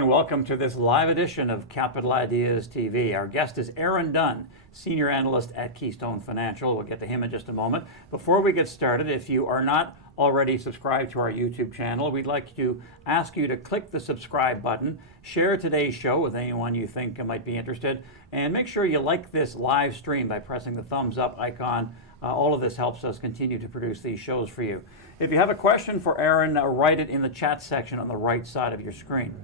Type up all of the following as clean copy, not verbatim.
and welcome to this live edition of Capital Ideas TV. Our guest is Aaron Dunn, Senior Analyst at KeyStone Financial. We'll get to him in just a moment. Before we get started, if you are not already subscribed to our YouTube channel, we'd like to ask you to click the subscribe button, share today's show with anyone you think might be interested, and make sure you like this live stream by pressing the thumbs up icon. All of this helps us continue to produce these shows for you. If you have a question for Aaron, write it in the chat section on the right side of your screen.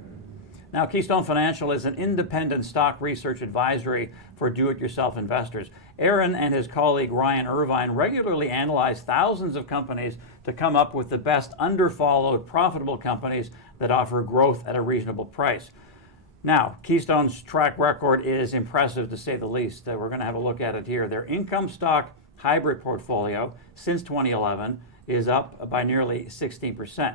Now, KeyStone Financial is an independent stock research advisory for do-it-yourself investors. Aaron and his colleague Ryan Irvine regularly analyze thousands of companies to come up with the best underfollowed, profitable companies that offer growth at a reasonable price. Now, Keystone's track record is impressive to say the least. We're going to have a look at it here. Their income stock hybrid portfolio since 2011 is up by nearly 16%.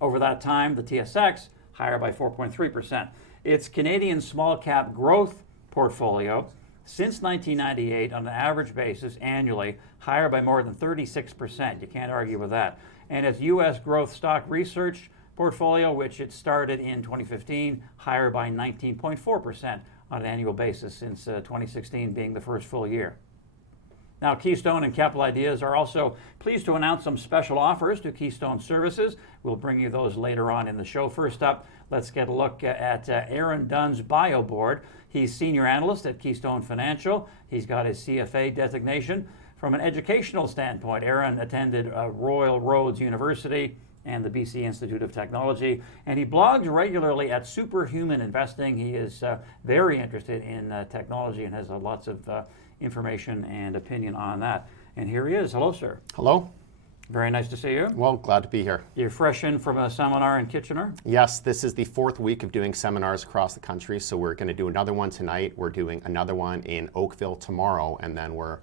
Over that time, the TSX higher by 4.3%. Its Canadian small cap growth portfolio since 1998 on an average basis annually higher by more than 36%. You can't argue with that. And its U.S. growth stock research portfolio, which it started in 2015, higher by 19.4% on an annual basis since 2016 being the first full year. Now, Keystone and Capital Ideas are also pleased to announce some special offers to Keystone Services. We'll bring you those later on in the show. First up, let's get a look at Aaron Dunn's bio board. He's Senior Analyst at KeyStone Financial. He's got his CFA designation. From an educational standpoint, Aaron attended Royal Roads University and the BC Institute of Technology, and he blogs regularly at Superhuman Investing. He is very interested in technology and has lots of information and opinion on that. And here he is. Hello, sir. Hello. Very nice to see you. Well, glad to be here. You're fresh in from a seminar in Kitchener? Yes, this is the fourth week of doing seminars across the country, so we're going to do another one tonight. We're doing another one in Oakville tomorrow, and then we're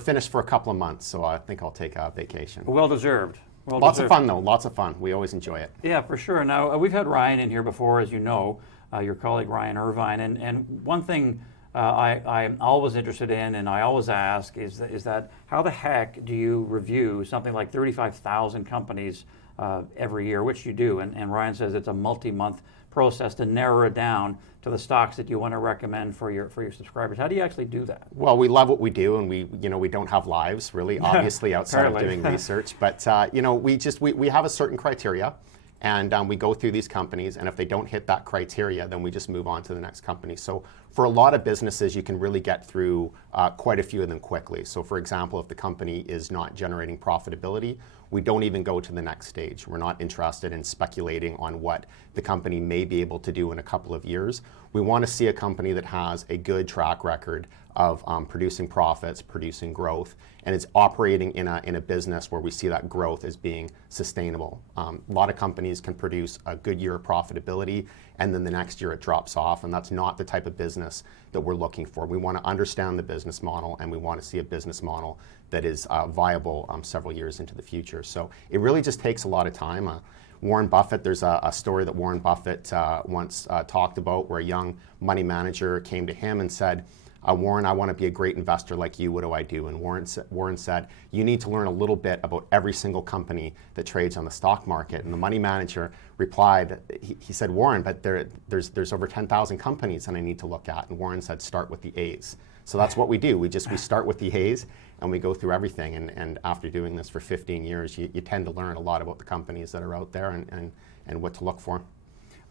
finished for a couple of months, so I think I'll take a vacation. Well deserved. Lots of fun, though. Lots of fun. We always enjoy it. Yeah, for sure. Now, we've had Ryan in here before, as you know, your colleague Ryan Irvine, and one thing I'm always interested in, and I always ask, is that how the heck do you review something like 35,000 companies every year, which you do, and Ryan says it's a multi-month process to narrow it down to the stocks that you want to recommend for your subscribers. How do you actually do that? Well, we love what we do, and we don't have lives really, obviously, outside of doing research. But we have a certain criteria, and we go through these companies, and if they don't hit that criteria, then we just move on to the next company. So for a lot of businesses, you can really get through quite a few of them quickly. So for example, if the company is not generating profitability, we don't even go to the next stage. We're not interested in speculating on what the company may be able to do in a couple of years. We want to see a company that has a good track record of producing profits, producing growth, and it's operating in a business where we see that growth as being sustainable. A lot of companies can produce a good year of profitability, and then the next year it drops off, and that's not the type of business that we're looking for. We want to understand the business model, and we want to see a business model that is viable several years into the future. So it really just takes a lot of time. Warren Buffett, there's a story that Warren Buffett once talked about where a young money manager came to him and said, Warren, I want to be a great investor like you. What do I do? And Warren said, you need to learn a little bit about every single company that trades on the stock market. And the money manager replied, he said, Warren, but there's over 10,000 companies that I need to look at. And Warren said, start with the A's. So that's what we do. We start with the A's and we go through everything. And after doing this for 15 years, you tend to learn a lot about the companies that are out there and what to look for.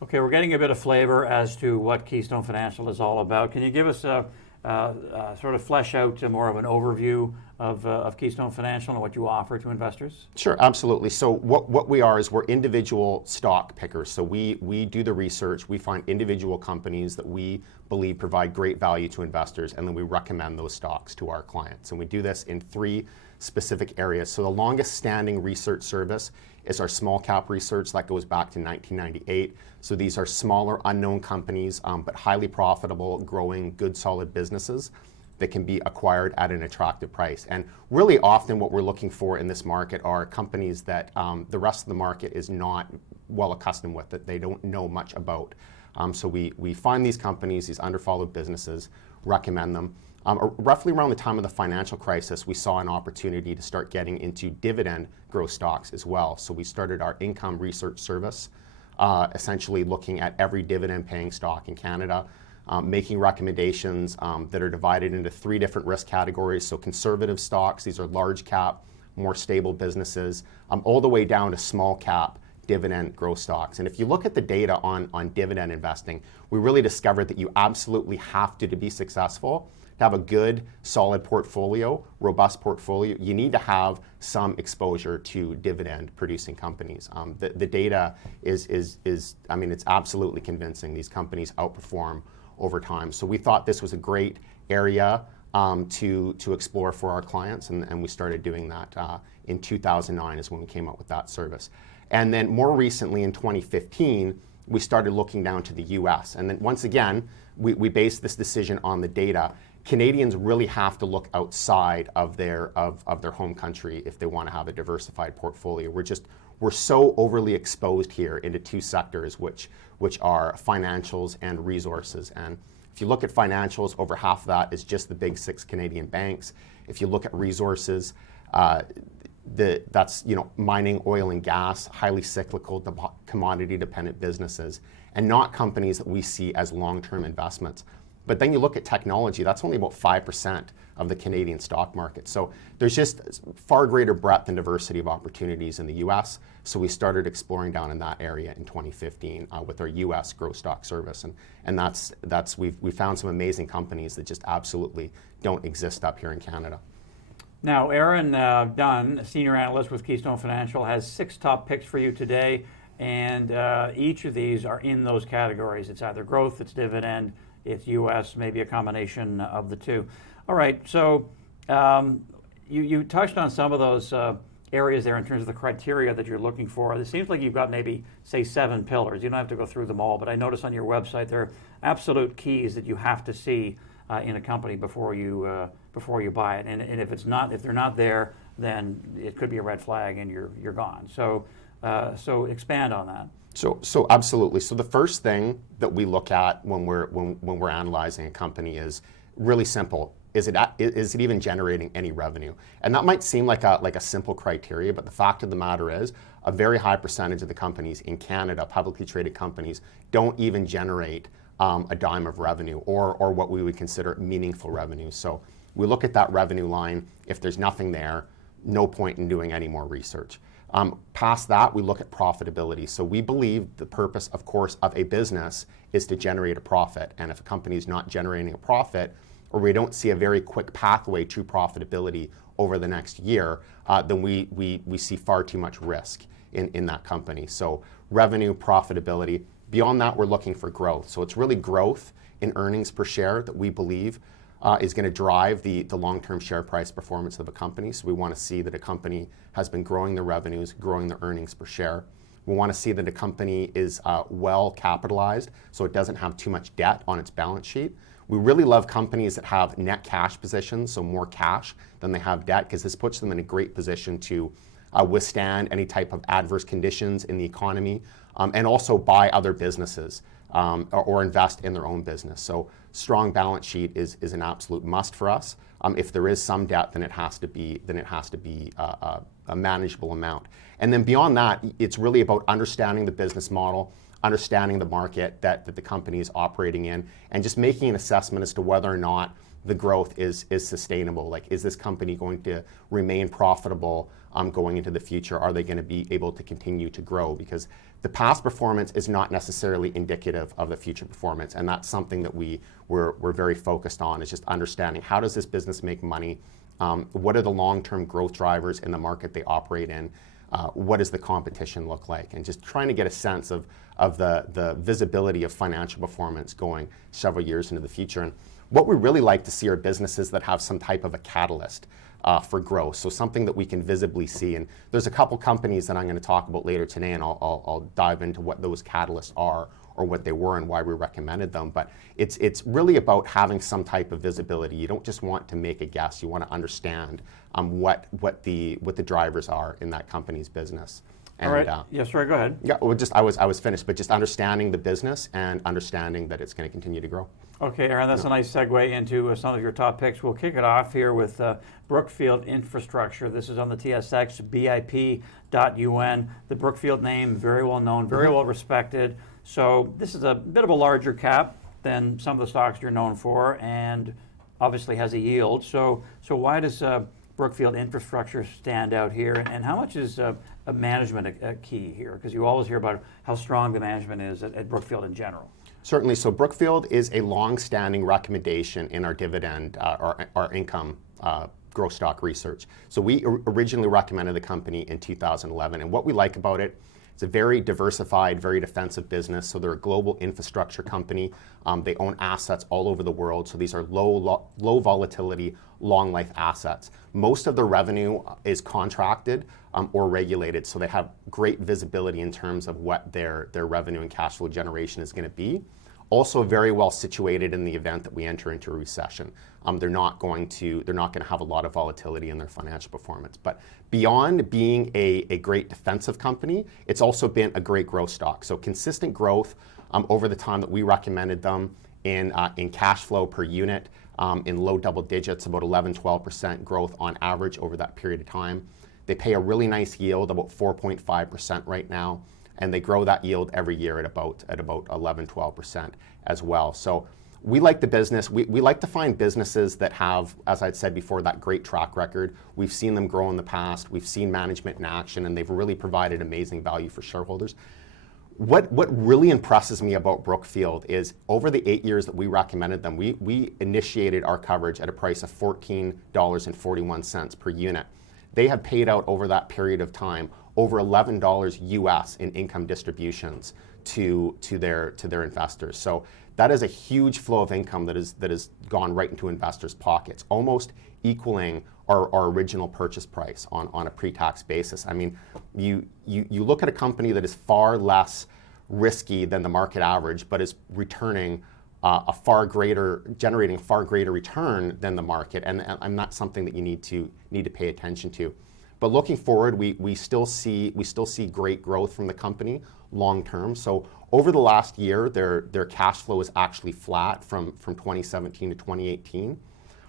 Okay, we're getting a bit of flavor as to what KeyStone Financial is all about. Can you give us sort of flesh out more of an overview of KeyStone Financial and what you offer to investors? Sure, absolutely. So what we are is we're individual stock pickers. So we do the research, we find individual companies that we believe provide great value to investors, and then we recommend those stocks to our clients. And we do this in three specific areas. So the longest standing research service is our small cap research that goes back to 1998. So these are smaller, unknown companies, but highly profitable, growing, good, solid businesses that can be acquired at an attractive price. And really often what we're looking for in this market are companies that the rest of the market is not well accustomed with, that they don't know much about. So we find these companies, these underfollowed businesses, recommend them. Roughly around the time of the financial crisis, we saw an opportunity to start getting into dividend growth stocks as well. So we started our income research service essentially looking at every dividend-paying stock in Canada, making recommendations that are divided into 3 different risk categories. So conservative stocks, these are large cap, more stable businesses, all the way down to small cap dividend growth stocks. And if you look at the data on dividend investing, we really discovered that you absolutely have to be successful, to have a good, solid portfolio, robust portfolio, you need to have some exposure to dividend producing companies. The data is, I mean, it's absolutely convincing. These companies outperform over time. So we thought this was a great area to explore for our clients, and we started doing that in 2009 is when we came up with that service. And then more recently in 2015, we started looking down to the US. And then once again, we based this decision on the data. Canadians really have to look outside of their home country if they want to have a diversified portfolio. We're so overly exposed here into 2 sectors, which are financials and resources. And if you look at financials, over half of that is just the big 6 Canadian banks. If you look at resources, that's mining, oil and gas, highly cyclical, commodity-dependent businesses, and not companies that we see as long-term investments. But then you look at technology, that's only about 5% of the Canadian stock market. So there's just far greater breadth and diversity of opportunities in the US. So we started exploring down in that area in 2015 with our US growth stock service. And we found some amazing companies that just absolutely don't exist up here in Canada. Now, Aaron Dunn, Senior Analyst with KeyStone Financial, has 6 top picks for you today. And each of these are in those categories. It's either growth, it's dividend, it's US, maybe a combination of the 2. All right, so you touched on some of those areas there in terms of the criteria that you're looking for. It seems like you've got maybe, say, 7 pillars. You don't have to go through them all, but I noticed on your website there are absolute keys that you have to see in a company before you buy it. And if they're not there, then it could be a red flag and you're gone. So expand on that. So absolutely. So the first thing that we look at when we're analyzing a company is really simple. Is it even generating any revenue? And that might seem like a simple criteria, but the fact of the matter is a very high percentage of the companies in Canada, publicly traded companies, don't even generate a dime of revenue or what we would consider meaningful revenue. So we look at that revenue line. If there's nothing there, no point in doing any more research. Past that, we look at profitability. So we believe the purpose, of course, of a business is to generate a profit. And if a company is not generating a profit, or we don't see a very quick pathway to profitability over the next year, then we see far too much risk in that company. So revenue, profitability. Beyond that, we're looking for growth. So it's really growth in earnings per share that we believe is going to drive the long-term share price performance of a company. So we want to see that a company has been growing their revenues, growing their earnings per share. We want to see that a company is well capitalized, so it doesn't have too much debt on its balance sheet. We really love companies that have net cash positions, so more cash than they have debt, because this puts them in a great position to withstand any type of adverse conditions in the economy, and also buy other businesses or invest in their own business. So strong balance sheet is an absolute must for us. If there is some debt, then it has to be a manageable amount. And then beyond that, it's really about understanding the business model, understanding the market that the company is operating in, and just making an assessment as to whether or not the growth is sustainable. Like, is this company going to remain profitable going into the future? Are they going to be able to continue to grow? Because the past performance is not necessarily indicative of the future performance, and that's something that we're very focused on, is just understanding how does this business make money? What are the long-term growth drivers in the market they operate in? What does the competition look like? And just trying to get a sense of the visibility of financial performance going several years into the future. And what we really like to see are businesses that have some type of a catalyst for growth, so something that we can visibly see. And there's a couple companies that I'm going to talk about later today, and I'll dive into what those catalysts are, or what they were and why we recommended them. But it's really about having some type of visibility. You don't just want to make a guess. You want to understand what the drivers are in that company's business. And, all right. Yes, sorry, go ahead. Yeah, well, I was finished, but just understanding the business and understanding that it's going to continue to grow. Okay, Aaron, that's a nice segue into some of your top picks. We'll kick it off here with Brookfield Infrastructure. This is on the TSX, BIP.UN. The Brookfield name, very well known, very well respected. So this is a bit of a larger cap than some of the stocks you're known for, and obviously has a yield. So why does Brookfield Infrastructure stand out here, and how much is management a key here? Because you always hear about how strong the management is at Brookfield in general. Certainly. So Brookfield is a long-standing recommendation in our dividend, our income growth stock research. So we originally recommended the company in 2011, and what we like about it, it's a very diversified, very defensive business. So they're a global infrastructure company. They own assets all over the world. So these are low volatility, long life assets. Most of the revenue is contracted or regulated. So they have great visibility in terms of what their revenue and cash flow generation is going to be. Also very well situated in the event that we enter into a recession. They're not going to have a lot of volatility in their financial performance. But beyond being a great defensive company, it's also been a great growth stock. So consistent growth over the time that we recommended them in cash flow per unit in low double digits, about 11-12% growth on average over that period of time. They pay a really nice yield, about 4.5% right now. And they grow that yield every year at about 11-12% as well. So we like the business. We like to find businesses that have, as I'd said before, that great track record. We've seen them grow in the past. We've seen management in action, and they've really provided amazing value for shareholders. What really impresses me about Brookfield is over the 8 years that we recommended them, we initiated our coverage at a price of $14.41 per unit. They have paid out over that period of time over $11 US in income distributions to their investors. So that is a huge flow of income that has gone right into investors' pockets, almost equaling our original purchase price on a pre-tax basis. I mean, you look at a company that is far less risky than the market average, but is returning generating a far greater return than the market, and that's something that you need to pay attention to. But looking forward, we still see great growth from the company long term. So over the last year, their cash flow is actually flat from 2017 to 2018.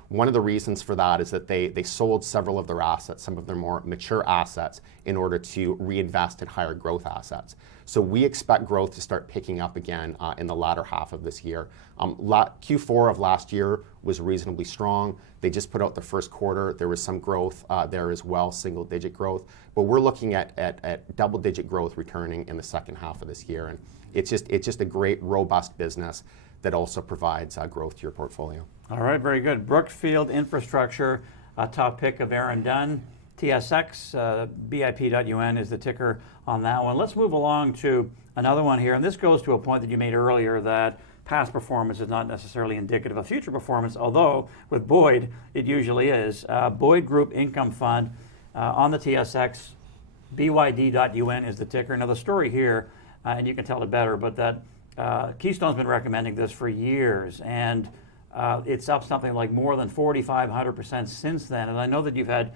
One of the reasons for that is that they sold several of their assets, some of their more mature assets, in order to reinvest in higher growth assets. So we expect growth to start picking up again in the latter half of this year. Q4 of last year was reasonably strong. They just put out the first quarter. There was some growth there as well, single-digit growth. But we're looking at double-digit growth returning in the second half of this year. And it's just a great, robust business that also provides growth to your portfolio. All right, very good. Brookfield Infrastructure, a top pick of Aaron Dunn. TSX, BIP.UN is the ticker on that one. Let's move along to another one here. And this goes to a point that you made earlier that past performance is not necessarily indicative of future performance, although with Boyd, it usually is. Boyd Group Income Fund on the TSX, BYD.UN is the ticker. Now the story here, and you can tell it better, but that Keystone's been recommending this for years, and it's up something like more than 4,500% since then. And I know that you've had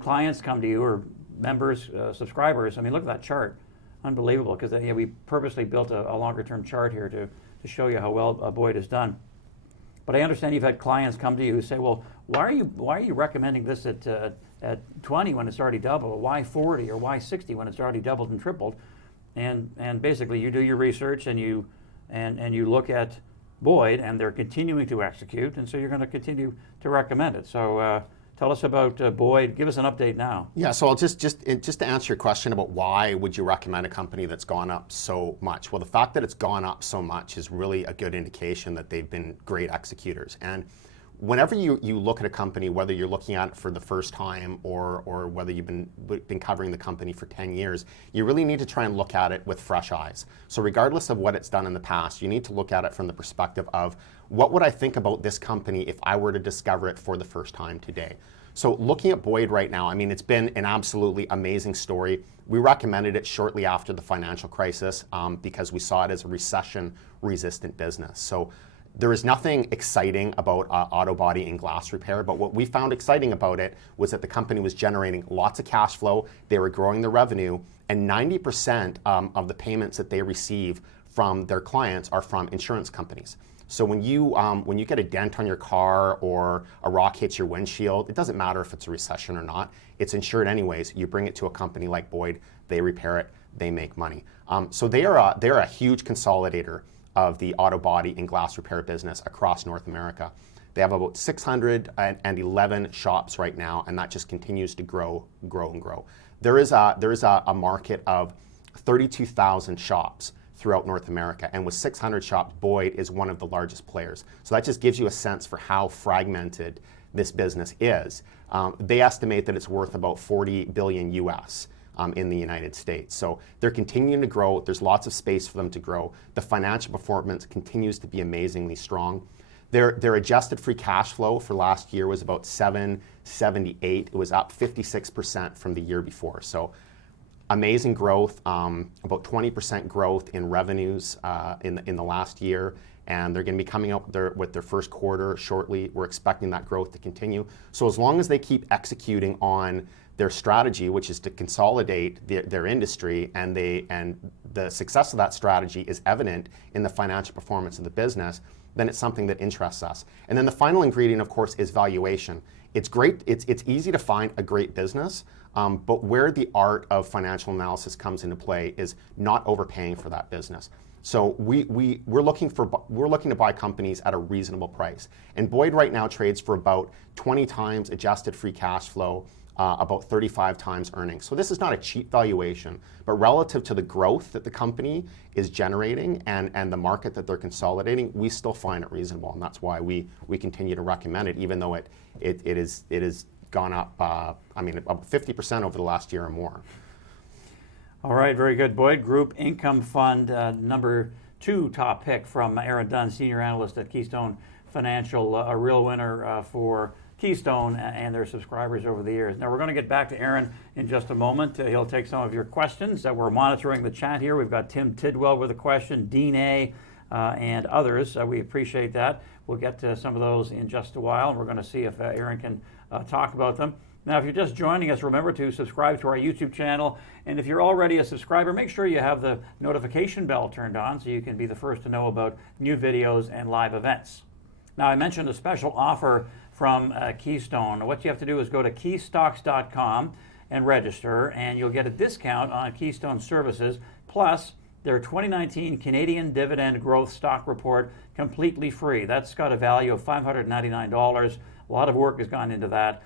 clients come to you, or members, subscribers. I mean, look at that chart. Unbelievable, because we purposely built a longer term chart here to show you how well Boyd has done. But I understand you've had clients come to you who say, well, why are you recommending this at 20 when it's already doubled? Why 40 or why 60 when it's already doubled and tripled? And basically you do your research and you look at Boyd, and they're continuing to execute, and so you're going to continue to recommend it. So tell us about Boyd. Give us an update now. Yeah, so I'll just to answer your question about why would you recommend a company that's gone up so much? Well, the fact that it's gone up so much is really a good indication that they've been great executors. And whenever you look at a company, whether you're looking at it for the first time or whether you've been covering the company for 10 years, you really need to try and look at it with fresh eyes. So regardless of what it's done in the past, you need to look at it from the perspective of, what would I think about this company if I were to discover it for the first time today? So looking at Boyd right now, I mean, it's been an absolutely amazing story. We recommended it shortly after the financial crisis because we saw it as a recession-resistant business. So There is nothing exciting about auto body and glass repair, but what we found exciting about it was that the company was generating lots of cash flow, they were growing their revenue, and 90% of the payments that they receive from their clients are from insurance companies. So when you get a dent on your car or a rock hits your windshield, it doesn't matter if it's a recession or not, it's insured anyways. You bring it to a company like Boyd, they repair it, they make money. So they're a huge consolidator of the auto body and glass repair business across North America. They have about 611 shops right now, and that just continues to grow and grow. There is a market of 32,000 shops throughout North America, and with 600 shops, Boyd is one of the largest players. So that just gives you a sense for how fragmented this business is. They estimate that it's worth about 40 billion US. In the United States. So they're continuing to grow. There's lots of space for them to grow. The financial performance continues to be amazingly strong. Their adjusted free cash flow for last year was about 778. It was up 56% from the year before. So amazing growth, about 20% growth in revenues in the last year. And they're going to be coming out with their first quarter shortly. We're expecting that growth to continue. So as long as they keep executing on their strategy, which is to consolidate their industry, and the success of that strategy is evident in the financial performance of the business, then it's something that interests us. And then the final ingredient, of course, is valuation. It's great. It's easy to find a great business, but where the art of financial analysis comes into play is not overpaying for that business. So we're looking to buy companies at a reasonable price. And Boyd right now trades for about 20 times adjusted free cash flow, about 35 times earnings. So this is not a cheap valuation, but relative to the growth that the company is generating and the market that they're consolidating, we still find it reasonable, and that's why we continue to recommend it, even though it has gone up, about 50% over the last year or more. All right, very good. Boyd Group Income Fund, number 2 top pick from Aaron Dunn, Senior Analyst at KeyStone Financial, a real winner for Keystone and their subscribers over the years. Now we're going to get back to Aaron in just a moment. He'll take some of your questions. We're monitoring the chat here. We've got Tim Tidwell with a question, Dean A, and others. We appreciate that. We'll get to some of those in just a while. We're going to see if Aaron can talk about them. Now, if you're just joining us, remember to subscribe to our YouTube channel. And if you're already a subscriber, make sure you have the notification bell turned on so you can be the first to know about new videos and live events. Now, I mentioned a special offer from Keystone. What you have to do is go to keystocks.com and register, and you'll get a discount on Keystone services, plus their 2019 Canadian Dividend Growth Stock Report completely free. That's got a value of $599. A lot of work has gone into that.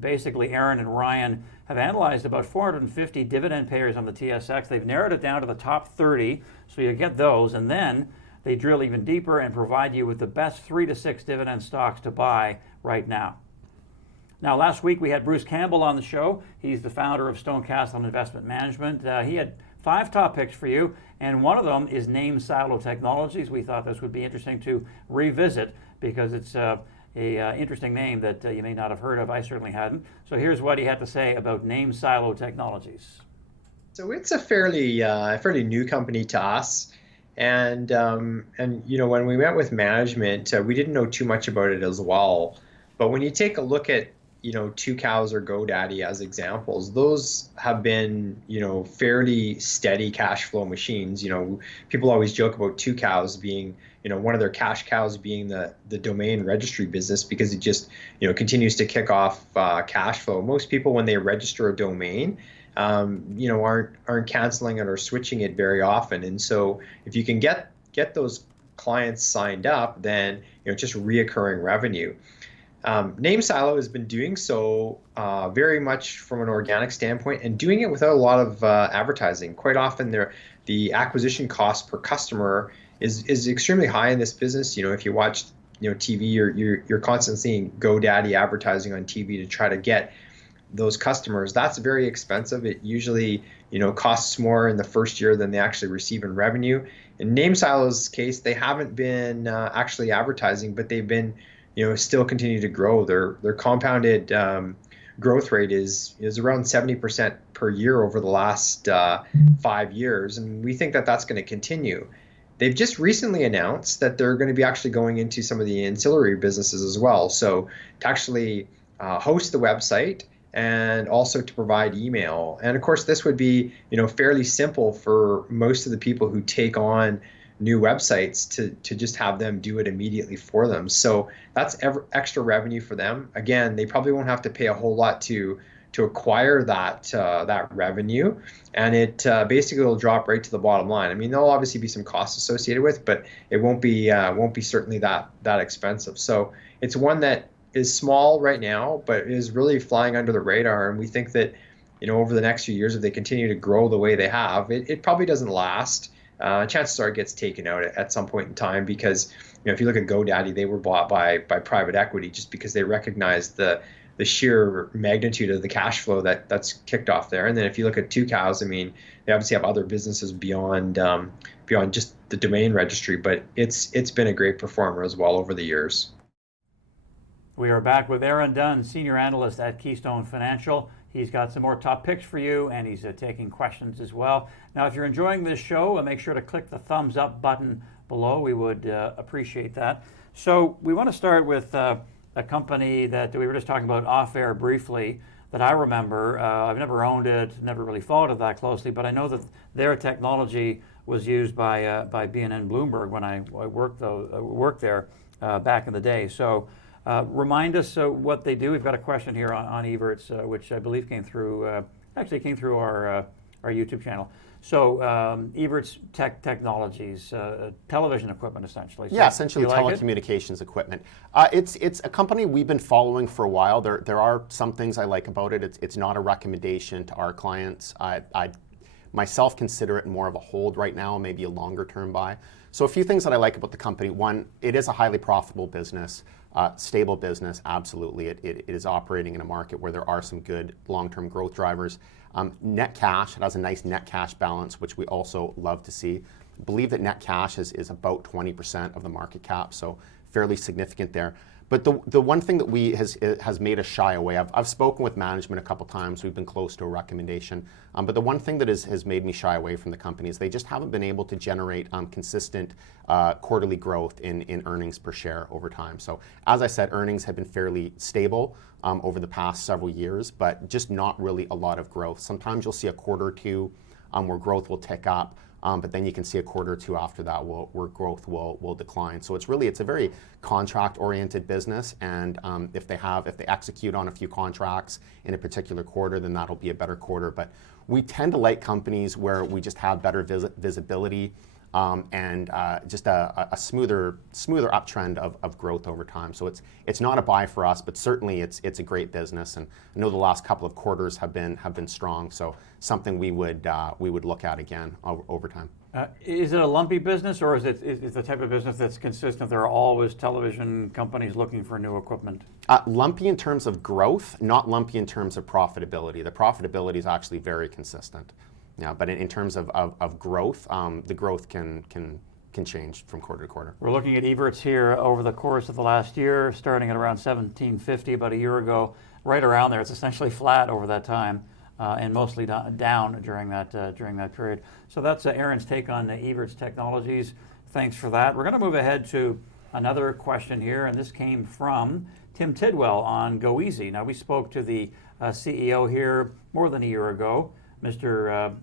Basically, Aaron and Ryan have analyzed about 450 dividend payers on the TSX. They've narrowed it down to the top 30, so you get those, and then they drill even deeper and provide you with the best 3 to 6 dividend stocks to buy right now. Now, last week we had Bruce Campbell on the show. He's the founder of Stonecastle Investment Management. He had 5 top picks for you, and one of them is Name Silo Technologies. We thought this would be interesting to revisit because it's an interesting name that you may not have heard of. I certainly hadn't. So here's what he had to say about Name Silo Technologies. So it's a fairly new company to us. And when we met with management, we didn't know too much about it as well. But when you take a look at, 2Cows or GoDaddy as examples, those have been, fairly steady cash flow machines. People always joke about 2Cows being, one of their cash cows being the domain registry business because it just, continues to kick off cash flow. Most people, when they register a domain, aren't canceling it or switching it very often. And so if you can get those clients signed up, then just reoccurring revenue. Name Silo has been doing so very much from an organic standpoint and doing it without a lot of advertising. Quite often the acquisition cost per customer is extremely high in this business. If you watch TV, you're constantly seeing GoDaddy advertising on TV to try to get those customers. That's very expensive. It usually costs more in the first year than they actually receive in revenue. In Name Silo's case, they haven't been actually advertising, but they've been still continue to grow. Their compounded growth rate is around 70% per year over the last 5 years, and we think that that's going to continue. they've just recently announced that they're going to be actually going into some of the ancillary businesses as well. So to actually host the website and also to provide email. And of course, this would be, fairly simple for most of the people who take on new websites to just have them do it immediately for them. So that's extra revenue for them. Again, they probably won't have to pay a whole lot to acquire that revenue, and it basically will drop right to the bottom line. I mean, there'll obviously be some costs associated with, but it won't be certainly that expensive. So it's one that is small right now, but is really flying under the radar. And we think that, over the next few years, if they continue to grow the way they have, it probably doesn't last. Chances are it gets taken out at some point in time, because if you look at GoDaddy, they were bought by private equity just because they recognized the sheer magnitude of the cash flow that's kicked off there. And then if you look at Tucows, I mean, they obviously have other businesses beyond just the domain registry, but it's been a great performer as well over the years. We are back with Aaron Dunn, Senior Analyst at KeyStone Financial. He's got some more top picks for you, and he's taking questions as well. Now, if you're enjoying this show, make sure to click the thumbs up button below. We would appreciate that. So we want to start with a company that we were just talking about off-air briefly that I remember. I've never owned it, never really followed it that closely, but I know that their technology was used by BNN Bloomberg when I worked there back in the day. So remind us what they do. We've got a question here on Evertz, which I believe came through our YouTube channel. So Evertz Technologies, television equipment essentially. So yeah, essentially like telecommunications equipment. It's a company we've been following for a while. There are some things I like about it. It's not a recommendation to our clients. I myself consider it more of a hold right now, maybe a longer term buy. So a few things that I like about the company. One, it is a highly profitable business. Stable business, absolutely. It is operating in a market where there are some good long-term growth drivers. Net cash, it has a nice net cash balance, which we also love to see. I believe that net cash is about 20% of the market cap, so fairly significant there. But the one thing that has made us shy away, I've spoken with management a couple times, we've been close to a recommendation, but the one thing that has made me shy away from the company is they just haven't been able to generate consistent quarterly growth in earnings per share over time. So as I said, earnings have been fairly stable over the past several years, but just not really a lot of growth. Sometimes you'll see a quarter or two where growth will tick up, but then you can see a quarter or two after that where growth will decline. So it's a very contract-oriented business, and if they execute on a few contracts in a particular quarter, then that'll be a better quarter. But we tend to like companies where we just have better visibility and just a smoother uptrend of growth over time. So it's not a buy for us, but certainly it's a great business, and I know the last couple of quarters have been strong. So something we would look at again over time. Is it a lumpy business, or is it the type of business that's consistent? There are always television companies looking for new equipment. Lumpy in terms of growth, not lumpy in terms of profitability. The profitability is actually very consistent. Yeah, but in terms of growth, the growth can change from quarter to quarter. We're looking at Evertz here over the course of the last year, starting at around 1750 about a year ago, right around there. It's essentially flat over that time, and mostly down during that period. So that's Aaron's take on Evertz Technologies. Thanks for that. We're going to move ahead to another question here, and this came from Tim Tidwell on GoEasy. Now, we spoke to the CEO here more than a year ago. Mr.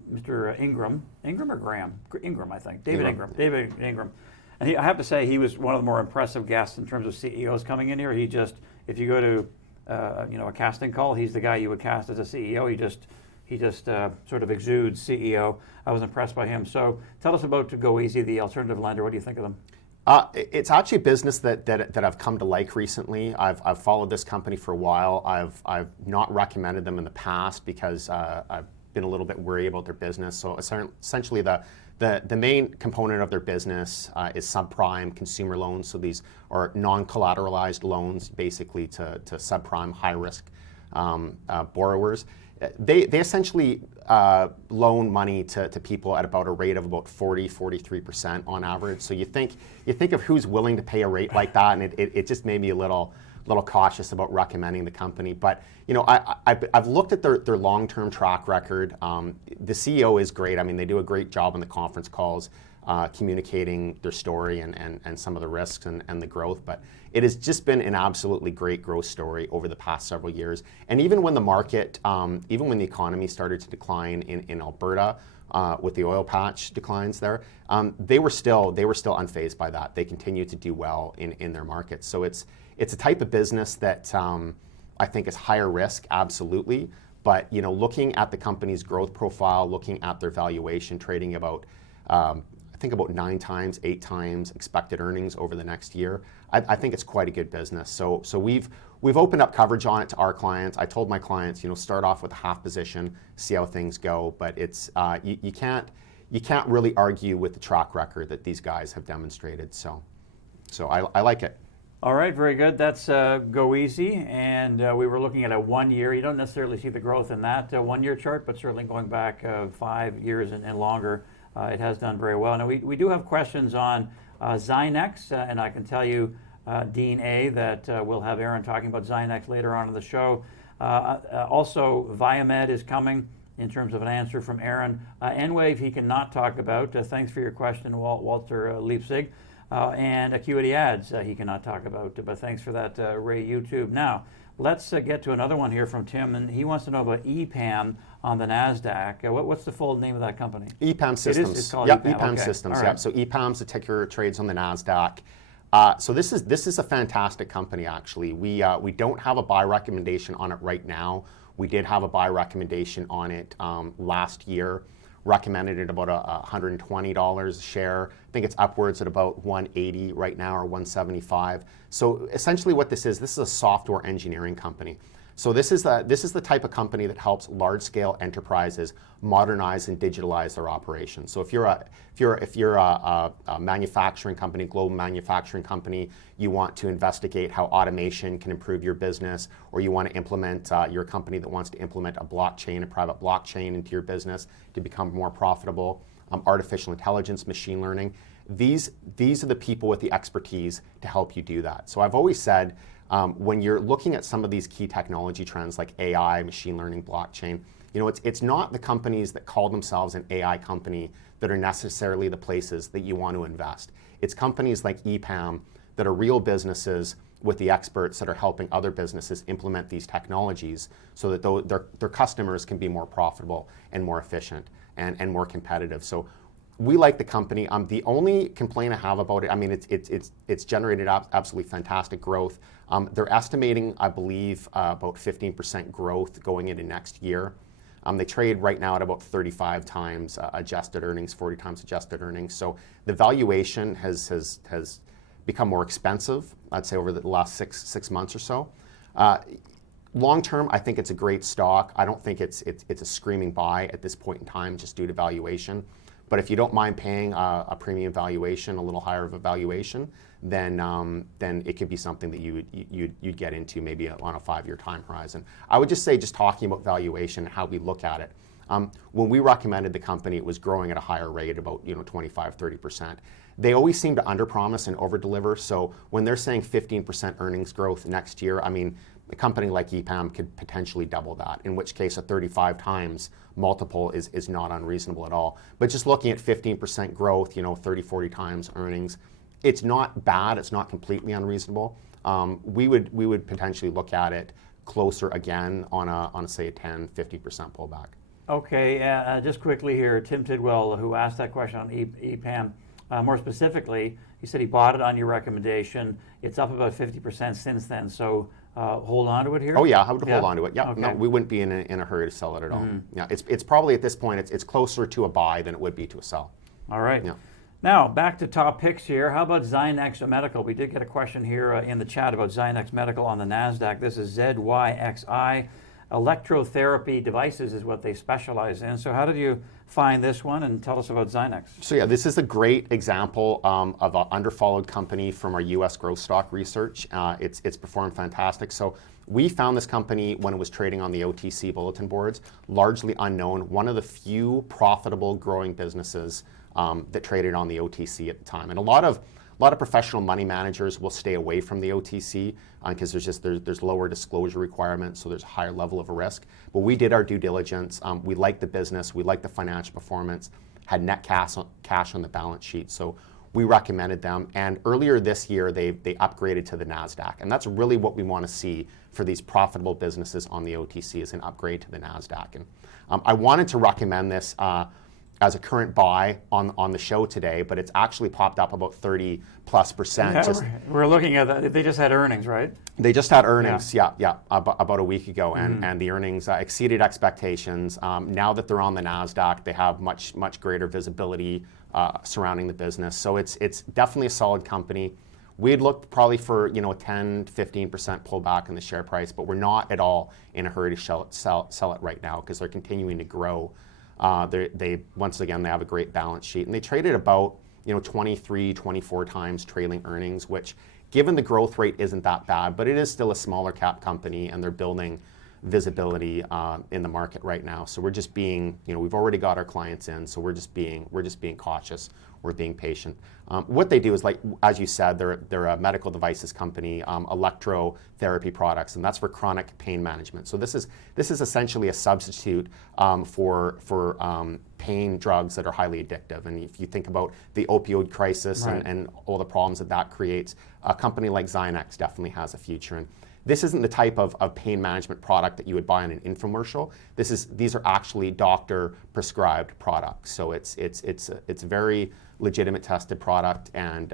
Ingram or Graham? Ingram, I think. David Ingram. And I have to say, he was one of the more impressive guests in terms of CEOs coming in here. If you go to a casting call, he's the guy you would cast as a CEO. He just sort of exudes CEO. I was impressed by him. So tell us about GoEasy, the alternative lender. What do you think of them? It's actually a business that I've come to like recently. I've followed this company for a while. I've not recommended them in the past because I've been a little bit worried about their business. So essentially the main component of their business is subprime consumer loans. So these are non-collateralized loans basically to subprime high-risk borrowers. They essentially loan money to people at about a rate of about 43% on average. So you think of who's willing to pay a rate like that, and it just made me a little cautious about recommending the company. But I've looked at their long-term track record. The CEO is great. I mean, they do a great job on the conference calls. communicating their story and some of the risks and the growth. But it has just been an absolutely great growth story over the past several years. And even when the market, even when the economy started to decline in Alberta, with the oil patch declines there, they were still unfazed by that. They continue to do well in their markets. So it's a type of business that I think is higher risk, absolutely. But looking at the company's growth profile, looking at their valuation, trading about I think about 9 times, 8 times expected earnings over the next year, I think it's quite a good business. So we've opened up coverage on it to our clients. I told my clients, start off with a half position, see how things go. But it's you can't really argue with the track record that these guys have demonstrated. So I like it. All right, very good. That's Go Easy, and we were looking at a 1 year. You don't necessarily see the growth in that 1 year chart, but certainly going back 5 years and longer, it has done very well. Now we do have questions on Zynex, and I can tell you, Dean A, that we'll have Aaron talking about Zynex later on in the show. Also, Viamed is coming in terms of an answer from Aaron. Enwave he cannot talk about. Thanks for your question, Walter Leipzig. And Acuity Ads he cannot talk about, but thanks for that, Ray YouTube. Now, let's get to another one here from Tim, and he wants to know about EPAM on the NASDAQ. What's the full name of that company? EPAM Systems. It's called EPAM. EPAM Okay. Systems. Right. Yep. So EPAM's the ticker, trades on the NASDAQ. So this is a fantastic company, actually. We don't have a buy recommendation on it right now. We did have a buy recommendation on it last year. Recommended it about $120 a share. I think it's upwards at about 180 right now, or 175. So essentially what this is a software engineering company. So this is the type of company that helps large-scale enterprises modernize and digitalize their operations. So if you're a manufacturing company, global manufacturing company, you want to investigate how automation can improve your business, or you want to implement, you're a company that wants to implement a private blockchain into your business to become more profitable, artificial intelligence, machine learning. These are the people with the expertise to help you do that. So I've always said, when you're looking at some of these key technology trends like AI, machine learning, blockchain, it's not the companies that call themselves an AI company that are necessarily the places that you want to invest. It's companies like EPAM that are real businesses with the experts that are helping other businesses implement these technologies so that their customers can be more profitable and more efficient and more competitive. So we like the company. The only complaint I have about it, I mean, it's generated absolutely fantastic growth. They're estimating, I believe, about 15% growth going into next year. They trade right now at about 35 times adjusted earnings, 40 times adjusted earnings. So the valuation has become more expensive, I'd say, over the last six months or so. Long term, I think it's a great stock. I don't think it's a screaming buy at this point in time, just due to valuation. But if you don't mind paying a premium valuation, a little higher of a valuation, then it could be something that you'd get into maybe on a 5-year time horizon. I would just say, just talking about valuation, how we look at it. When we recommended the company, it was growing at a higher rate, about 25, 30%. They always seem to underpromise and overdeliver. So when they're saying 15% earnings growth next year, I mean, a company like EPAM could potentially double that, in which case a 35 times multiple is not unreasonable at all. But just looking at 15% growth, 30, 40 times earnings, it's not bad, it's not completely unreasonable. We would potentially look at it closer again on a say a 10, 50% pullback. Okay, just quickly here, Tim Tidwell, who asked that question on EPAM, more specifically, he said he bought it on your recommendation. It's up about 50% since then, so hold on to it here? Oh yeah, I would hold on to it. Yeah, okay. No, we wouldn't be in a hurry to sell it at all. Yeah, it's probably at this point, it's closer to a buy than it would be to a sell. All right. Yeah. Now, back to top picks here. How about Zynex Medical? We did get a question here in the chat about Zynex Medical on the NASDAQ. This is ZYXI. Electrotherapy devices is what they specialize in. So how did you find this one, and tell us about Zynex? So yeah, this is a great example of an underfollowed company from our U.S. growth stock research. It's performed fantastic. So we found this company when it was trading on the OTC bulletin boards, largely unknown, one of the few profitable growing businesses that traded on the OTC at the time. And a lot of professional money managers will stay away from the OTC because there's lower disclosure requirements, so there's a higher level of a risk. But we did our due diligence. We like the business. We like the financial performance. had net cash on the balance sheet. So we recommended them. And earlier this year, they upgraded to the NASDAQ. And that's really what we want to see for these profitable businesses on the OTC, is an upgrade to the NASDAQ. And I wanted to recommend this as a current buy on the show today, but it's actually popped up about 30+%. Yeah, we're looking at that. They just had earnings, right? They just had earnings, about a week ago, and the earnings exceeded expectations. Now that they're on the NASDAQ, they have much greater visibility surrounding the business. So it's definitely a solid company. We'd look probably for a 10-15% pullback in the share price, but we're not at all in a hurry to sell it right now because they're continuing to grow. They once again, they have a great balance sheet, and they traded about 23, 24 times trailing earnings, which given the growth rate isn't that bad, but it is still a smaller cap company, and they're building visibility in the market right now. So we're just being, we've already got our clients in, so we're just being cautious. We're being patient. What they do is, like as you said, they're a medical devices company, electrotherapy products, and that's for chronic pain management. So this is essentially a substitute for pain drugs that are highly addictive. And if you think about the opioid crisis and all the problems that creates, a company like Zynex definitely has a future. And this isn't the type of pain management product that you would buy in an infomercial. These are actually doctor prescribed products. So it's a very legitimate tested product, and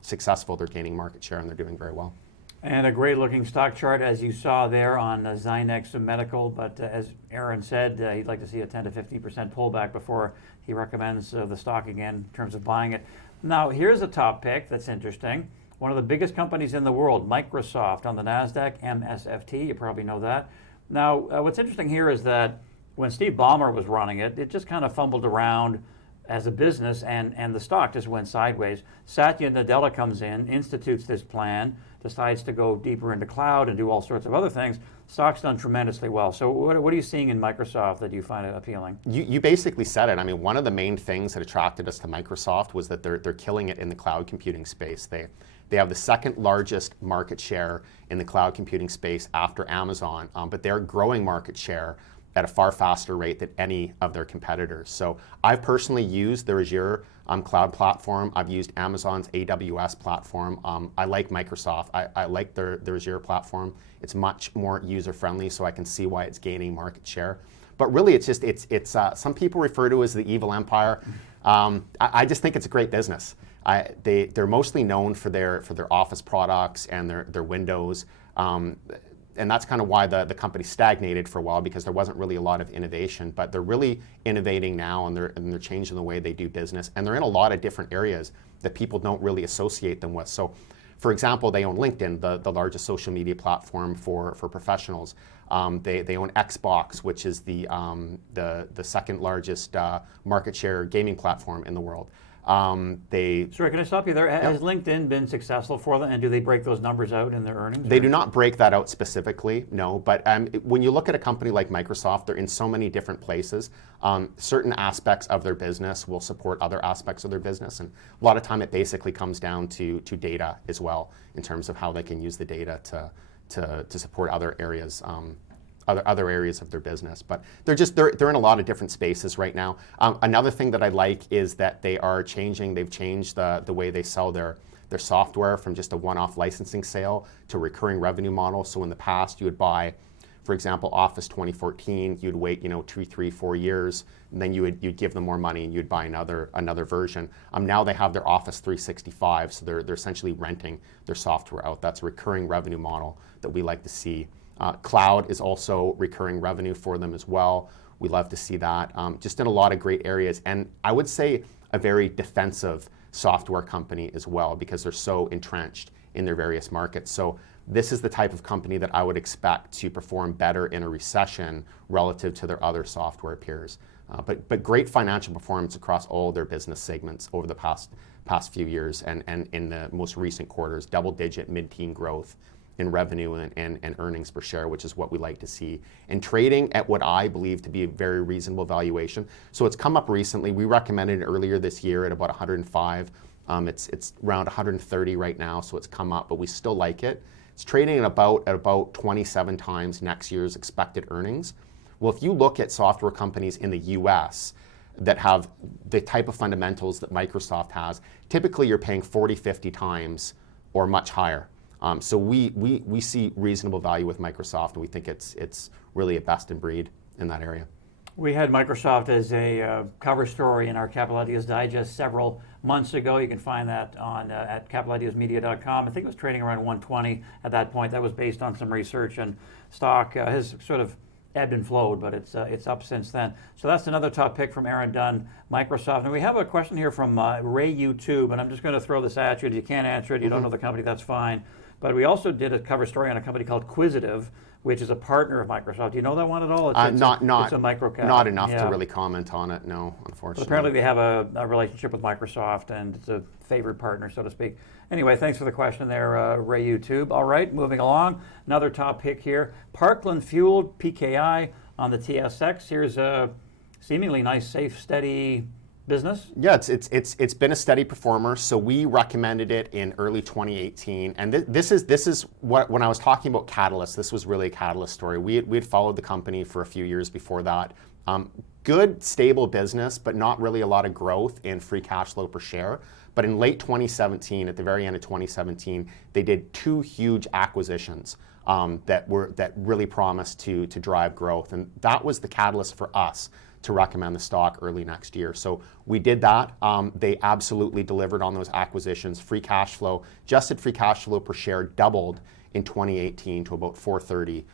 successful. They're gaining market share, and they're doing very well. And a great looking stock chart, as you saw there on Zynex Medical. But as Aaron said, he'd like to see a 10 to 15% pullback before he recommends the stock again in terms of buying it. Now, here's a top pick that's interesting. One of the biggest companies in the world, Microsoft, on the NASDAQ, MSFT. You probably know that. Now, what's interesting here is that when Steve Ballmer was running it, it just kind of fumbled around as a business, and the stock just went sideways. Satya Nadella comes in, institutes this plan, decides to go deeper into cloud and do all sorts of other things. Stock's done tremendously well. So what are you seeing in Microsoft that you find appealing? You basically said it. I mean, one of the main things that attracted us to Microsoft was that they're killing it in the cloud computing space. They have the second largest market share in the cloud computing space after Amazon, but they're growing market share at a far faster rate than any of their competitors. So I've personally used their Azure cloud platform. I've used Amazon's AWS platform. I like Microsoft. I like their Azure platform. It's much more user-friendly, so I can see why it's gaining market share. But really, it's some people refer to it as the evil empire. I just think it's a great business. They're mostly known for their Office products and their Windows. And that's kind of why the company stagnated for a while, because there wasn't really a lot of innovation. But they're really innovating now, and they're changing the way they do business. And they're in a lot of different areas that people don't really associate them with. So, for example, they own LinkedIn, the largest social media platform for professionals. They own Xbox, which is the second largest market share gaming platform in the world. Sorry, can I stop you there? Has LinkedIn been successful for them, and do they break those numbers out in their earnings? They do not break that out specifically, no. But when you look at a company like Microsoft, they're in so many different places. Certain aspects of their business will support other aspects of their business, and a lot of time it basically comes down to data as well, in terms of how they can use the data to support other areas. Other areas of their business, but they're in a lot of different spaces right now. Another thing that I like is that they've changed the way they sell their software from just a one-off licensing sale to a recurring revenue model. So in the past, you would buy, for example, Office 2014, you'd wait 2, 3, 4 years, and then you'd give them more money and you'd buy another version. Now they have their Office 365, so they're essentially renting their software out. That's a recurring revenue model that we like to see. Cloud is also recurring revenue for them as well. We love to see that. Just in a lot of great areas. And I would say a very defensive software company as well, because they're so entrenched in their various markets. So this is the type of company that I would expect to perform better in a recession relative to their other software peers. But great financial performance across all their business segments over the past few years, and in the most recent quarters, double-digit mid-teen growth in revenue and earnings per share, which is what we like to see. And trading at what I believe to be a very reasonable valuation. So it's come up recently. We recommended it earlier this year at about 105. It's around 130 right now, so it's come up, but we still like it. It's trading at about 27 times next year's expected earnings. Well, if you look at software companies in the US, that have the type of fundamentals that Microsoft has, typically you're paying 40, 50 times or much higher. So we see reasonable value with Microsoft, and we think it's really a best in breed in that area. We had Microsoft as a cover story in our Capital Ideas Digest several months ago. You can find that on at capitalideasmedia.com. I think it was trading around 120 at that point. That was based on some research, and stock has sort of ebbed and flowed, but it's up since then. So that's another top pick from Aaron Dunn, Microsoft. And we have a question here from Ray YouTube, and I'm just going to throw this at you. If you can't answer it, you don't know the company, that's fine. But we also did a cover story on a company called Quisitive, which is a partner of Microsoft. Do you know that one at all? It's a microcap. Not enough to really comment on it, no, unfortunately. But apparently they have a relationship with Microsoft, and it's a favored partner, so to speak. Anyway, thanks for the question there, Ray YouTube. All right, moving along. Another top pick here. Parkland Fueled Pki on the TSX. Here's a seemingly nice, safe, steady business. Yeah, it's been a steady performer. So we recommended it in early 2018, and this is what, when I was talking about catalyst, this was really a catalyst story. We had followed the company for a few years before that. Good, stable business, but not really a lot of growth in free cash flow per share. But in late 2017, at the very end of 2017, they did 2 huge acquisitions that really promised to drive growth, and that was the catalyst for us to recommend the stock early next year. So we did that. They absolutely delivered on those acquisitions. Free cash flow, adjusted free cash flow per share doubled in 2018 to about $4.30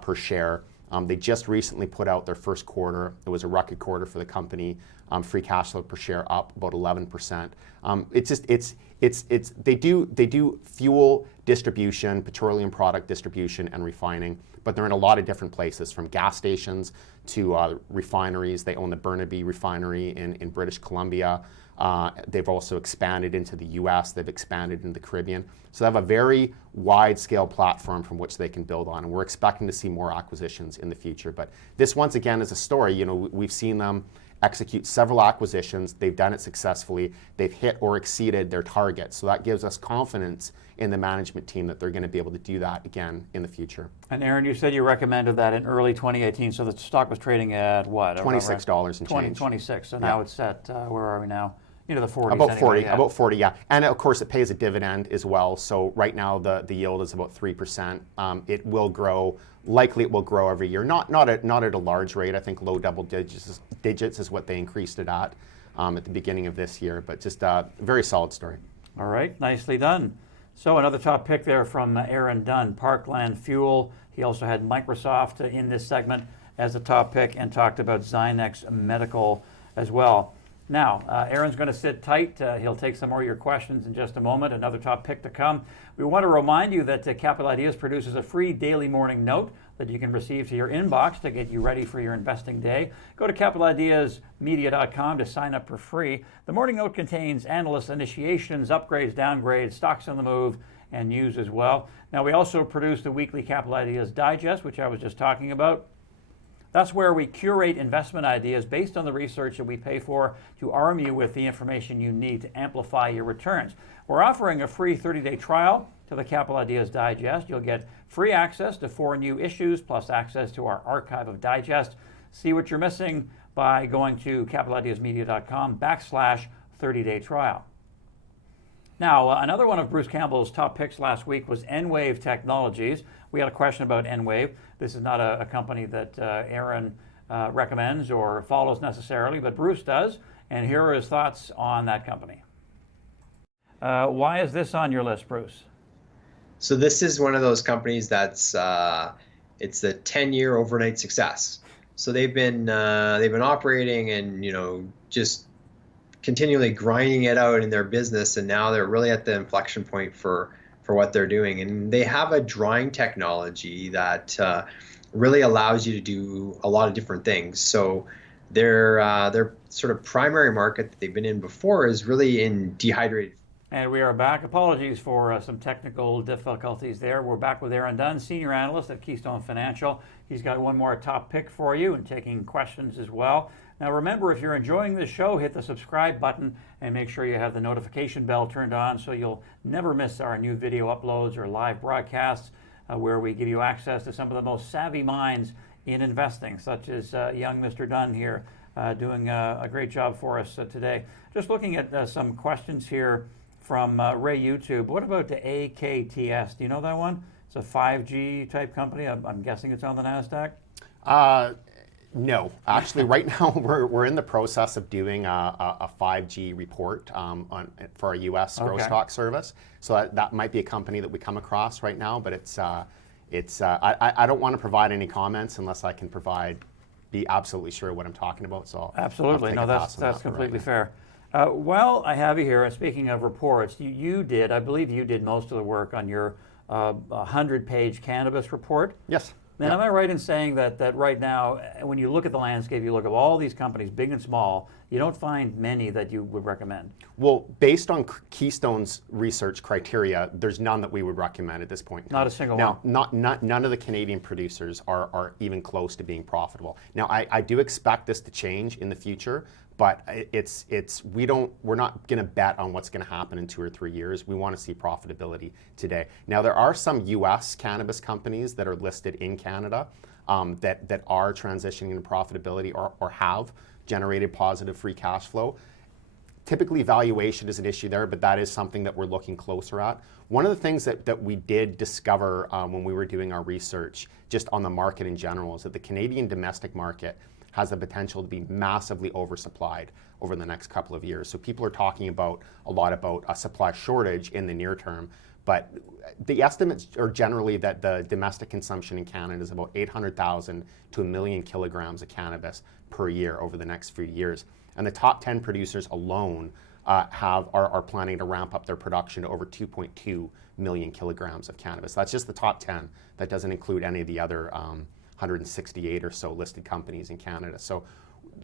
per share. They just recently put out their first quarter. It was a record quarter for the company. Free cash flow per share up about 11%. They do fuel distribution, petroleum product distribution, and refining, but they're in a lot of different places, from gas stations to refineries. They own the Burnaby refinery in British Columbia. They've also expanded into the US. They've expanded into the Caribbean. So they have a very wide-scale platform from which they can build on, and we're expecting to see more acquisitions in the future. But this, once again, is a story. You know, we've seen them execute several acquisitions. They've done it successfully. They've hit or exceeded their targets. So that gives us confidence in the management team that they're going to be able to do that again in the future. And Aaron, you said you recommended that in early 2018. So the stock was trading at what? $26 and change. 26. So now it's at, where are we now? Into the 40s. About 40, anyway, yeah. About 40, yeah. And of course, it pays a dividend as well. So right now, the yield is about 3%. It will grow. Likely, it will grow every year. Not at a large rate. I think low double digits is what they increased it at the beginning of this year. But just a very solid story. All right, nicely done. So another top pick there from Aaron Dunn, Parkland Fuel. He also had Microsoft in this segment as a top pick, and talked about Zynex Medical as well. Now, Aaron's going to sit tight. He'll take some more of your questions in just a moment. Another top pick to come. We want to remind you that Capital Ideas produces a free daily morning note that you can receive to your inbox to get you ready for your investing day. Go to capitalideasmedia.com to sign up for free. The morning note contains analyst initiations, upgrades, downgrades, stocks on the move, and news as well. Now, we also produce the weekly Capital Ideas Digest, which I was just talking about. That's where we curate investment ideas based on the research that we pay for to arm you with the information you need to amplify your returns. We're offering a free 30-day trial to the Capital Ideas Digest. You'll get free access to 4 new issues, plus access to our archive of digest. See what you're missing by going to capitalideasmedia.com/30-day trial. Now, another one of Bruce Campbell's top picks last week was Enwave Technologies. We had a question about Enwave. This is not a company that Aaron recommends or follows necessarily, but Bruce does, and here are his thoughts on that company. Why is this on your list, Bruce? So this is one of those companies that's it's a 10-year overnight success. So they've been operating and just continually grinding it out in their business, and now they're really at the inflection point for what they're doing. And they have a drying technology that really allows you to do a lot of different things. So their sort of primary market that they've been in before is really in dehydrated. And we are back. Apologies for some technical difficulties there. We're back with Aaron Dunn, Senior Analyst at KeyStone Financial. He's got one more top pick for you and taking questions as well. Now remember, if you're enjoying this show, hit the subscribe button and make sure you have the notification bell turned on so you'll never miss our new video uploads or live broadcasts where we give you access to some of the most savvy minds in investing, such as young Mr. Dunn here doing a great job for us today. Just looking at some questions here from Ray YouTube. What about the AKTS? Do you know that one? It's a 5G type company. I'm guessing it's on the NASDAQ? No, actually, right now we're in the process of doing a 5G report for our U.S. growth stock service. So that might be a company that we come across right now, but I don't want to provide any comments unless I can be absolutely sure what I'm talking about. So absolutely, no, that's completely fair. Well, I have you here. Speaking of reports, I believe you did most of the work on your 100-page cannabis report. Yes. And am I right in saying that right now, when you look at the landscape, you look at all these companies, big and small, you don't find many that you would recommend? Well, based on KeyStone's research criteria, there's none that we would recommend at this point. Not a single one. Now, none of the Canadian producers are even close to being profitable. Now, I do expect this to change in the future, but we're not going to bet on what's going to happen in 2 or 3 years. We want to see profitability today. Now, there are some U.S. cannabis companies that are listed in Canada that are transitioning into profitability or have generated positive free cash flow. Typically, valuation is an issue there, but that is something that we're looking closer at. One of the things that we did discover when we were doing our research just on the market in general is that the Canadian domestic market has the potential to be massively oversupplied over the next couple of years. So people are talking a lot about a supply shortage in the near term, but the estimates are generally that the domestic consumption in Canada is about 800,000 to 1 million kilograms of cannabis per year over the next few years. And the top 10 producers alone are planning to ramp up their production to over 2.2 million kilograms of cannabis. That's just the top 10. That doesn't include any of the other 168 or so listed companies in Canada. So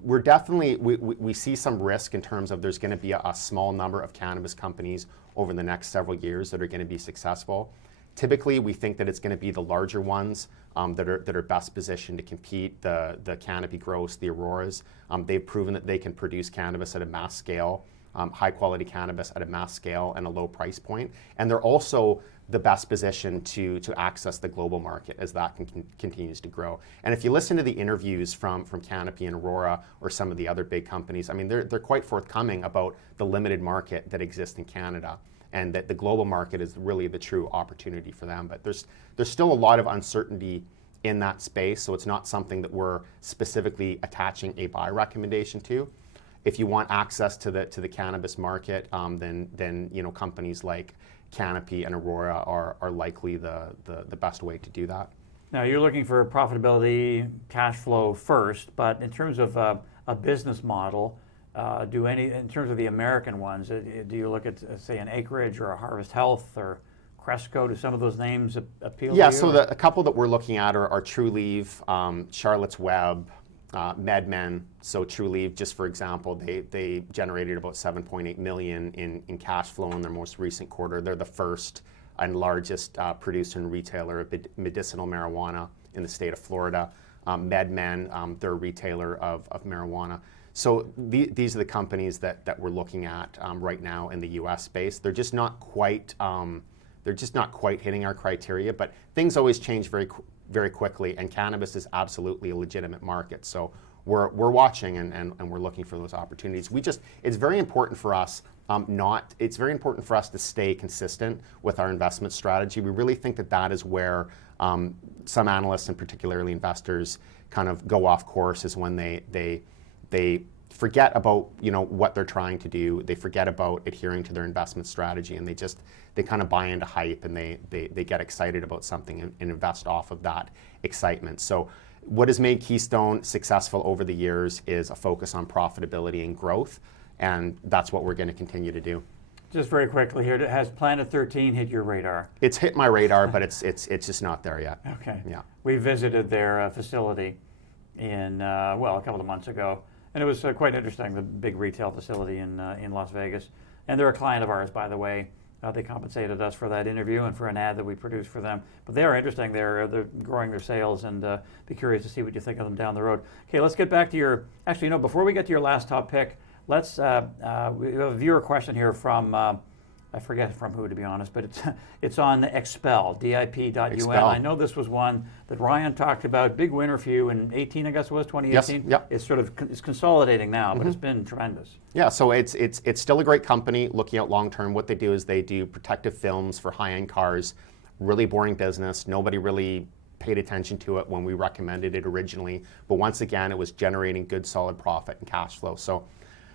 we're definitely, we see some risk in terms of there's going to be a small number of cannabis companies over the next several years that are going to be successful. Typically, we think that it's going to be the larger ones that are best positioned to compete, the Canopy Growths, the Auroras. They've proven that they can produce cannabis at a mass scale, high quality cannabis at a mass scale and a low price point. And they're also the best position to access the global market as that continues to grow. And if you listen to the interviews from Canopy and Aurora or some of the other big companies, I mean, they're quite forthcoming about the limited market that exists in Canada and that the global market is really the true opportunity for them. But there's still a lot of uncertainty in that space, so it's not something that we're specifically attaching a buy recommendation to. If you want access to the cannabis market, then companies like Canopy and Aurora are likely the best way to do that. Now you're looking for profitability, cash flow first, but in terms of a business model, in terms of the American ones, do you look at say an Acreage or a Harvest Health or Cresco? Do some of those names appeal to you? Yeah, so a couple that we're looking at are Trulieve, Charlotte's Web, MedMen. So Trulieve, just for example, they generated about $7.8 million in cash flow in their most recent quarter. They're the first and largest producer and retailer of medicinal marijuana in the state of Florida. MedMen, they're a retailer of marijuana. So these are the companies that we're looking at right now in the U.S. space. They're just not quite hitting our criteria, but things always change very quickly, and cannabis is absolutely a legitimate market. So we're watching and we're looking for those opportunities. It's very important for us to stay consistent with our investment strategy. We really think that is where some analysts and particularly investors kind of go off course, is when they forget about what they're trying to do. They forget about adhering to their investment strategy, and they kind of buy into hype, and they get excited about something and invest off of that excitement. So what has made Keystone successful over the years is a focus on profitability and growth, and that's what we're going to continue to do. Just very quickly here, has Planet 13 hit your radar? It's hit my radar, but it's just not there yet. Okay. Yeah. We visited their facility in a couple of months ago, and it was quite interesting. The big retail facility in Las Vegas, and they're a client of ours, by the way. They compensated us for that interview and for an ad that we produced for them. But they are interesting. They're growing their sales, and be curious to see what you think of them down the road. Okay, let's get back to your. Actually, no. Before we get to your last top pick, we have a viewer question here from I forget from who, to be honest, but it's on Expel, dip.un. Expel. I know this was one that Ryan talked about, big winner for you in 18, I guess it was, 2018. Yes, yep. It's sort of it's consolidating now, but it's been tremendous. Yeah, so it's still a great company looking out long term. What they do is they do protective films for high-end cars. Really boring business. Nobody really paid attention to it when we recommended it originally. But once again, it was generating good, solid profit and cash flow. So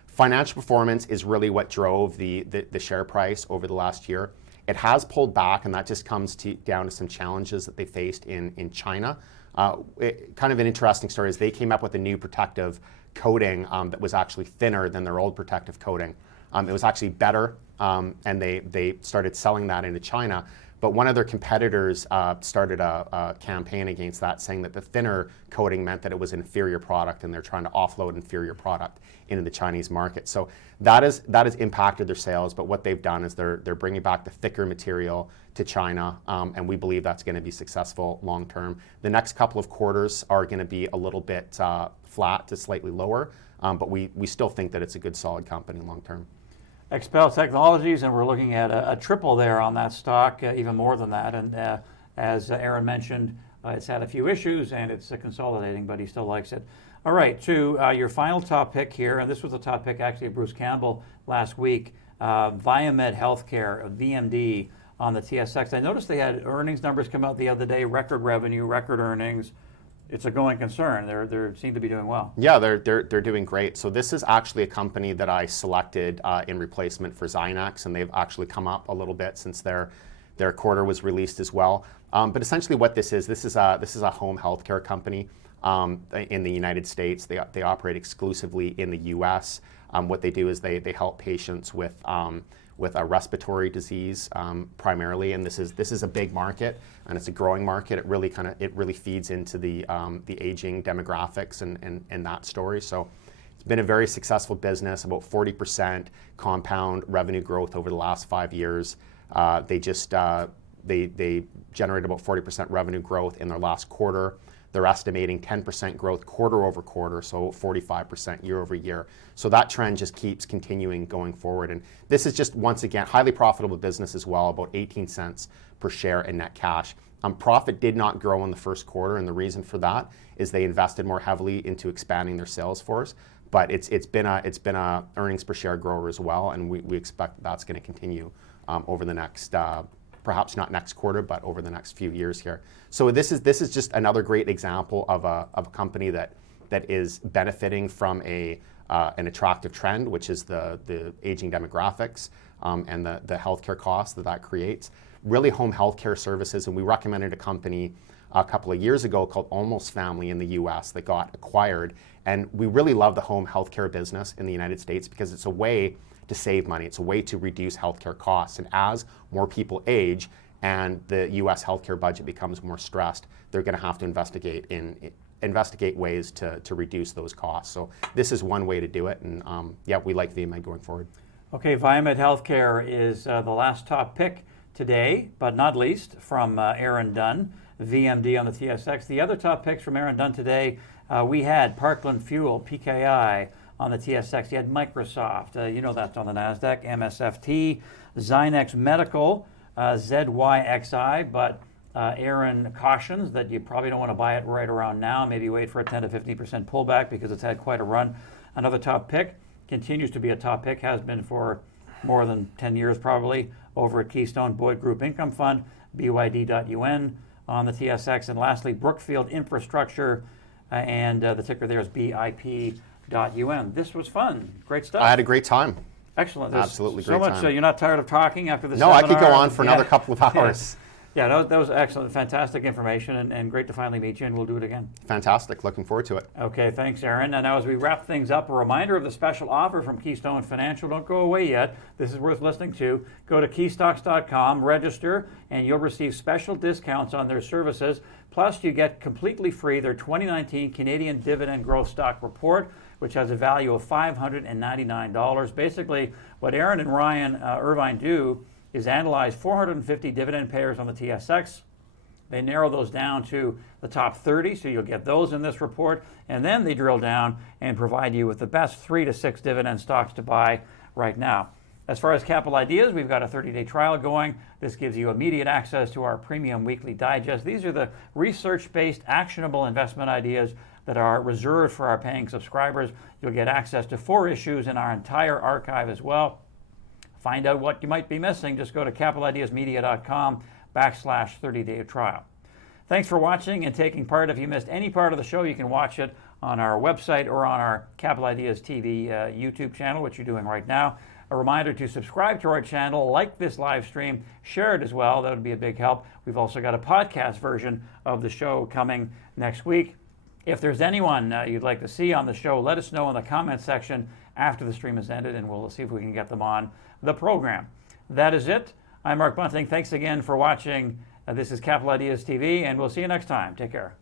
financial performance is really what drove the share price over the last year. It has pulled back, and that just comes down to some challenges that they faced in China. Kind of an interesting story is they came up with a new protective coating that was actually thinner than their old protective coating. It was actually better, and they started selling that into China. But one of their competitors started a campaign against that, saying that the thinner coating meant that it was an inferior product, and they're trying to offload inferior product into the Chinese market. So that has impacted their sales. But what they've done is they're bringing back the thicker material to China, and we believe that's going to be successful long term. The next couple of quarters are going to be a little bit flat to slightly lower, but we still think that it's a good, solid company long term. Expel Technologies, and we're looking at a triple there on that stock, even more than that. And as Aaron mentioned, it's had a few issues and it's consolidating, but he still likes it. All right, to your final top pick here, and this was the top pick actually of Bruce Campbell last week, Viamed Healthcare, VMD on the TSX. I noticed they had earnings numbers come out the other day, record revenue, record earnings. It's a going concern. They seem to be doing well. Yeah, they're doing great. So this is actually a company that I selected in replacement for Zynex, and they've actually come up a little bit since their quarter was released as well. But essentially, what this is a home healthcare company in the United States. They operate exclusively in the U.S. What they do is they help patients with a respiratory disease primarily, and this is a big market, and it's a growing market. It really feeds into the aging demographics and that story. So it's been a very successful business, about 40% compound revenue growth over the last 5 years. They generated about 40% revenue growth in their last quarter. They're estimating 10% growth quarter over quarter, so 45% year over year. So that trend just keeps continuing going forward. And this is just, once again, highly profitable business as well, about 18 cents per share in net cash. Profit did not grow in the first quarter, and the reason for that is they invested more heavily into expanding their sales force. But it's been a earnings per share grower as well, and we expect that's going to continue over the next perhaps not next quarter, but over the next few years here. So this is just another great example of a company that is benefiting from an attractive trend, which is the aging demographics and the healthcare costs that creates. Really home healthcare services, and we recommended a company a couple of years ago called Almost Family in the U.S. that got acquired, and we really love the home healthcare business in the United States because it's a way to save money. It's a way to reduce healthcare costs. And as more people age and the U.S. healthcare budget becomes more stressed, they're going to have to investigate ways to reduce those costs. So this is one way to do it. And we like VMD going forward. Okay, Viamed Healthcare is the last top pick today, but not least, from Aaron Dunn, VMD on the TSX. The other top picks from Aaron Dunn today, we had Parkland Fueled Pki on the TSX. You had Microsoft, that's on the NASDAQ, MSFT, Zynex Medical, ZYXI, but Aaron cautions that you probably don't want to buy it right around now. Maybe wait for a 10 to 15% pullback because it's had quite a run. Another top pick, continues to be a top pick, has been for more than 10 years probably, over at Keystone Boyd Group Income Fund, BYD.UN on the TSX. And lastly, Brookfield Infrastructure, and the ticker there is BIP.UN. This was fun. Great stuff. I had a great time. Excellent. There's absolutely so great much. time. You're not tired of talking after this? No, seminar? I could go on for another couple of hours. Yeah, that was excellent, fantastic information, and great to finally meet you, and we'll do it again. Fantastic. Looking forward to it. Okay, thanks, Aaron. And now as we wrap things up, a reminder of the special offer from KeyStone Financial. Don't go away yet. This is worth listening to. Go to keystocks.com, register, and you'll receive special discounts on their services. Plus, you get completely free their 2019 Canadian Dividend Growth Stock Report, which has a value of $599. Basically, what Aaron and Ryan Irvine do is analyze 450 dividend payers on the TSX. They narrow those down to the top 30, so you'll get those in this report. And then they drill down and provide you with the best 3 to 6 dividend stocks to buy right now. As far as Capital Ideas, we've got a 30-day trial going. This gives you immediate access to our premium weekly digest. These are the research-based, actionable investment ideas that are reserved for our paying subscribers. You'll get access to 4 issues in our entire archive as well. Find out what you might be missing. Just go to capitalideasmedia.com/30-day trial. Thanks for watching and taking part. If you missed any part of the show, you can watch it on our website or on our Capital Ideas TV YouTube channel, which you're doing right now. A reminder to subscribe to our channel, like this live stream, share it as well. That would be a big help. We've also got a podcast version of the show coming next week. If there's anyone you'd like to see on the show, let us know in the comments section after the stream has ended, and we'll see if we can get them on the program. That is it. I'm Mark Bunting. Thanks again for watching. This is Capital Ideas TV, and we'll see you next time. Take care.